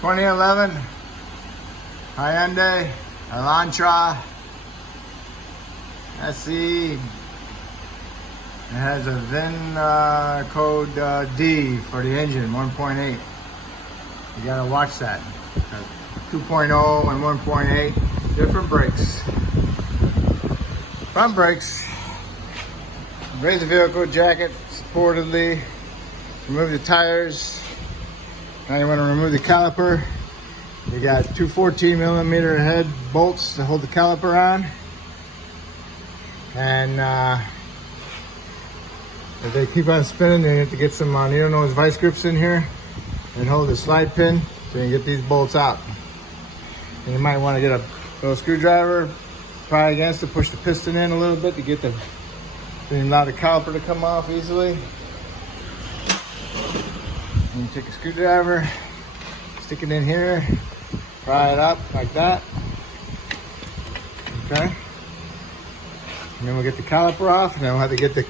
2011 Hyundai Elantra SE. It has a VIN code D for the engine, 1.8. You gotta watch that. 2.0 and 1.8, different brakes. Front brakes. Raise the vehicle jacket supportedly. Remove the tires. Now you want to remove the caliper. You got two 14mm head bolts to hold the caliper on. And if they keep on spinning, then you have to get some needle nose vice grips in here and hold the slide pin so you can get these bolts out. And you might want to get a little screwdriver, pry against it, push the piston in a little bit to get the, then allow the caliper to come off easily. And you take a screwdriver, stick it in here, pry it up like that. Okay. And then we'll get the caliper off, and then we'll have to get the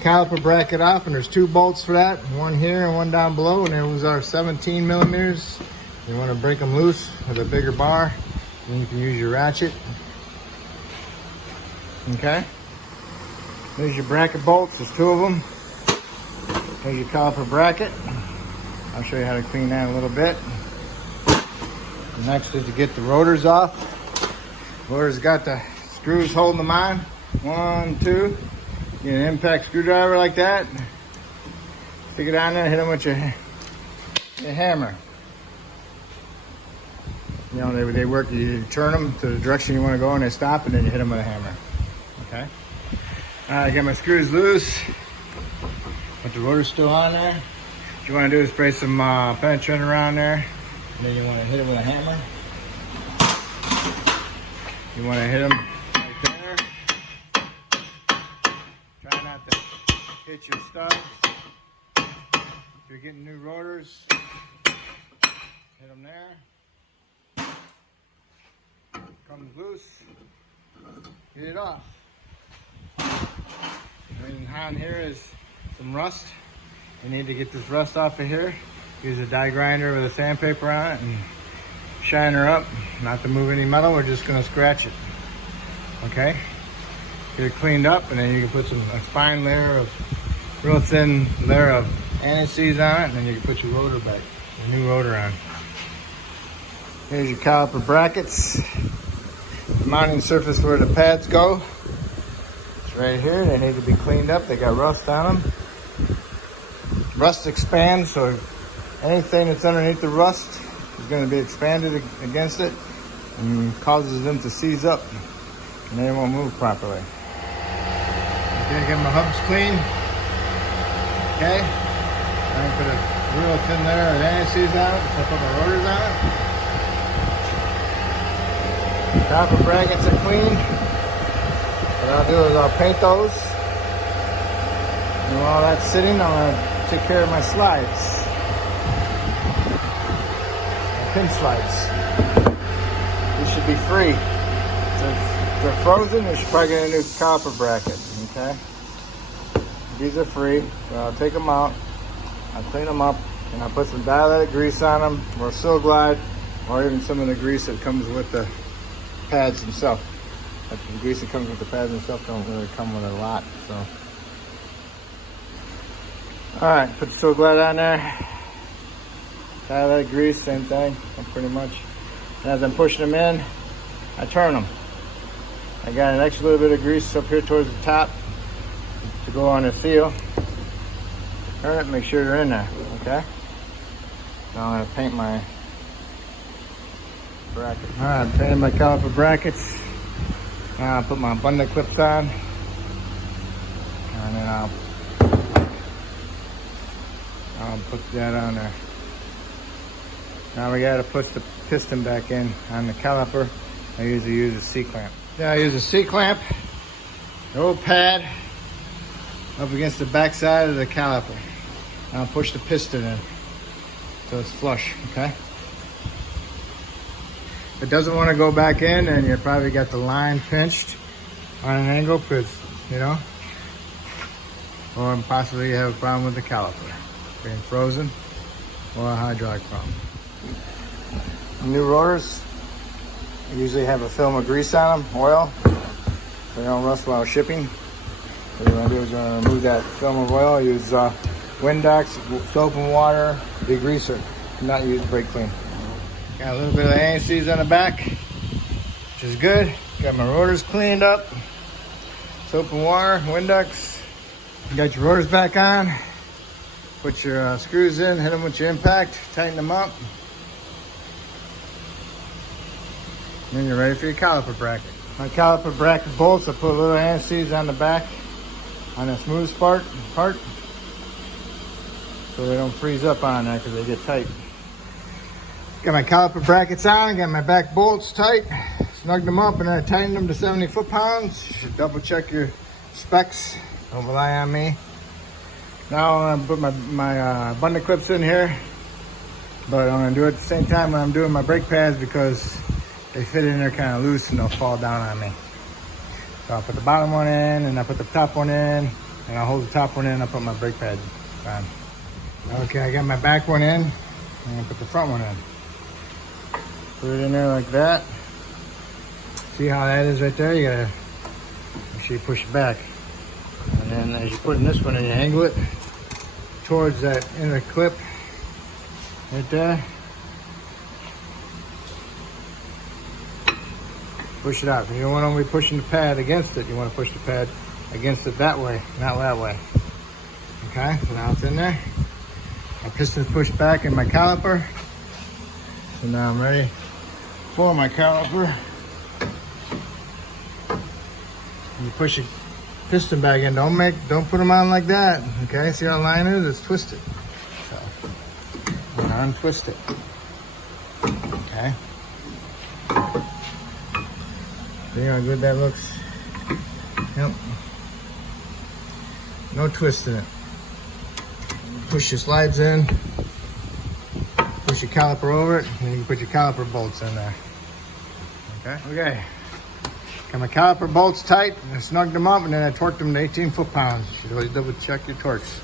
caliper bracket off, and there's two bolts for that, one here and one down below, and those are 17mm. You want to break them loose with a bigger bar, then you can use your ratchet. Okay. There's your bracket bolts, there's two of them. There's your caliper bracket. I'll show you how to clean that in a little bit. Next is to get the rotors off. Rotors got the screws holding them on. 1, 2. Get an impact screwdriver like that. Stick it on there, hit them with your hammer. You know, they work, you turn them to the direction you want to go and they stop, and then you hit them with a hammer. Okay? I got my screws loose, but the rotor's still on there. What you want to do is spray some penetrant around there, and then you want to hit it with a hammer. You want to hit them right there. Try not to hit your studs. If you're getting new rotors, hit them there. Comes loose, get it off. And on here is some rust. You need to get this rust off of here. Use a die grinder with a sandpaper on it and shine her up. Not to move any metal, we're just gonna scratch it. Okay? Get it cleaned up, and then you can put a fine layer of, real thin layer of anti-seize on it, and then you can put your rotor back, your new rotor on. Here's your caliper brackets. The mounting surface where the pads go. It's right here. They need to be cleaned up. They got rust on them. Rust expands, so anything that's underneath the rust is going to be expanded against it and causes them to seize up, and they won't move properly. Okay, get my hubs clean. Okay, I put a real thin layer of anti-seize on it, so I put my rotors on it. Caliper brackets are clean. What I'll do is I'll paint those. And while that's sitting, I'm going to take care of my slides. My pin slides. These should be free. So if they're frozen, you should probably get a new caliper bracket. Okay? These are free. So I'll take them out. I'll clean them up. And I'll put some dilated grease on them, or Sil Glide, or even some of the grease that comes with the pads themselves. The grease that comes with the pads themselves don't really come with a lot. So, all right, put the Sil Glide on there. Dilated grease, same thing, pretty much. And as I'm pushing them in, I turn them. I got an extra little bit of grease up here towards the top to go on the seal. Turn it, make sure you're in there. Okay. Now I'm gonna paint my bracket. All right, I'm painting my caliper brackets. Now I'll put my bundle clips on, and then I'll put that on there. Now we gotta push the piston back in on the caliper. I usually use a C-clamp. Yeah, I use a C-clamp, the old pad, up against the back side of the caliper. And I'll push the piston in so it's flush, okay? If it doesn't want to go back in, then you probably got the line pinched on an angle because, you know, or possibly you have a problem with the caliper being frozen or a hydraulic problem. new rotors. I usually have a film of grease on them, oil, so they don't rust while shipping. What you're gonna do is you're gonna remove that film of oil, use Windex, soap and water, degreaser. Do not use brake clean. Got a little bit of anti-seize on the back, which is good. Got my rotors cleaned up, soap and water, Windex. You got your rotors back on. Put your screws in, hit them with your impact, tighten them up. And then you're ready for your caliper bracket. My caliper bracket bolts, I put a little anti-seize on the back, on the smooth part, so they don't freeze up on there because they get tight. Got my caliper brackets on, got my back bolts tight, snugged them up, and then I tightened them to 70 foot-pounds. You should double check your specs, don't rely on me. Now I'm gonna put my bundle clips in here, but I'm gonna do it at the same time when I'm doing my brake pads because they fit in there kind of loose and they'll fall down on me. So I'll put the bottom one in, and I put the top one in, and I'll hold the top one in, and I'll put my brake pad on. Okay, I got my back one in, and I'll put the front one in. Put it in there like that. See how that is right there? You gotta make sure you push it back. And then as you put in this one, and you angle it towards that inner clip right there. Push it out. You don't want to be pushing the pad against it. You want to push the pad against it that way, not that way. Okay, so now it's in there. My piston's pushed back in my caliper. So now I'm ready for my caliper. You push your piston back in. Don't put them on like that. Okay, see how the line is? It's twisted. So I'm gonna untwist it. Okay. See how good that looks? Yep. No twist in it. Push your slides in. Push your caliper over it, and you can put your caliper bolts in there. Okay. Got my caliper bolts tight, and I snugged them up, and then I torqued them to 18 foot-pounds. You should always double check your torques.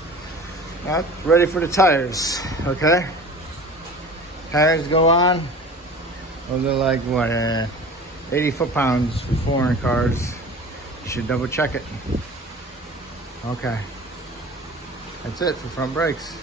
Now, ready for the tires, okay? Tires go on. Those are like, what, 80 foot-pounds for foreign cars. You should double check it. Okay. That's it for front brakes.